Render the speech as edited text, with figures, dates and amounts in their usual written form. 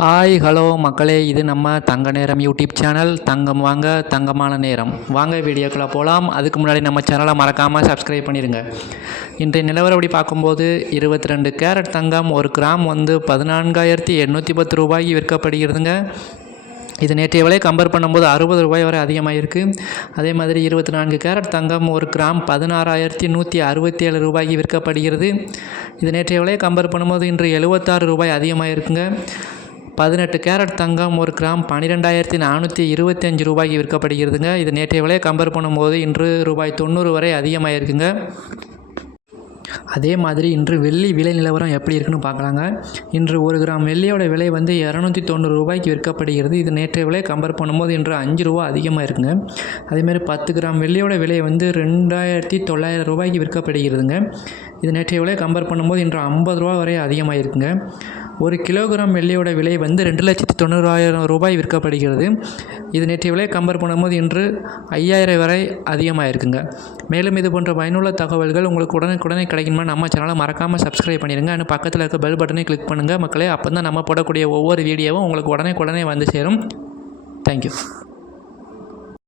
Hi hello மக்களே, இது நம்ம தங்க நேரம் யூடியூப் சேனல். தங்கம் வாங்க தங்கமான நேரம். வாங்க வீடியோக்குள்ளே போகலாம். அதுக்கு முன்னாடி நம்ம சேனலை மறக்காமல் சப்ஸ்கிரைப் பண்ணிடுங்க. இன்றைய நிலவரப்படி பார்க்கும்போது 22 கேரட் தங்கம் ஒரு கிராம் வந்து 14,810 ரூபாய்க்கு விற்கப்படுகிறதுங்க. இது நேற்றைய விலை கம்பேர் பண்ணும்போது 60 ரூபாய் வரை அதிகமாக இருக்குது. அதே மாதிரி 24 கேரட் தங்கம் ஒரு கிராம் 16,167 ரூபாய்க்கு விற்கப்படுகிறது. இது நேற்றைய விலை கம்பேர் பண்ணும்போது இன்று 76 ரூபாய் அதிகமாக இருக்குங்க. 18 கேரட் தங்கம் ஒரு கிராம் 12,425 ரூபாய்க்கு விற்கப்படுகிறதுங்க. இது நேற்றைய விலையை கம்பேர் பண்ணும்போது இன்று ரூபாய் 90 வரை அதிகமாக இருக்குங்க. அதே மாதிரி இன்று வெள்ளி விலை நிலவரம் எப்படி இருக்குன்னு பார்க்கலாங்க. இன்று ஒரு கிராம் வெள்ளியோட விலை வந்து 290 ரூபாய்க்கு விற்கப்படுகிறது. இது நேற்றைய விலை கம்பேர் பண்ணும்போது இன்று 5 ரூபா அதிகமாக இருக்குங்க. அதேமாதிரி 10 கிராம் வெள்ளியோட விலை வந்து 2,900 ரூபாய்க்கு விற்கப்படுகிறதுங்க. இது நேற்றைய விலை கம்பேர் பண்ணும்போது இன்று 50 ரூபா வரை அதிகமாக இருக்குங்க. ஒரு கிலோகிராம் வெள்ளியோட விலை வந்து 2,90,000 ரூபாய் விற்கப்படுகிறது. இது நேற்றைய விலை கம்பேர் பண்ணும்போது இன்று 5,000 வரை அதிகமாக இருக்குங்க. மேலும் இது போன்ற பயனுள்ள தகவல்கள் உங்களுக்கு உடனுக்குடனே கிடைக்கணுமா நம்ம சேனலை மறக்காமல் சப்ஸ்கிரைப் பண்ணிடுங்க. இன்னும் பக்கத்தில் இருக்க பெல் பட்டனை கிளிக் பண்ணுங்கள் மக்களே. அப்போ தான் நம்ம போடக்கூடிய ஒவ்வொரு வீடியோவும் உங்களுக்கு உடனே வந்து சேரும். தேங்க்யூ.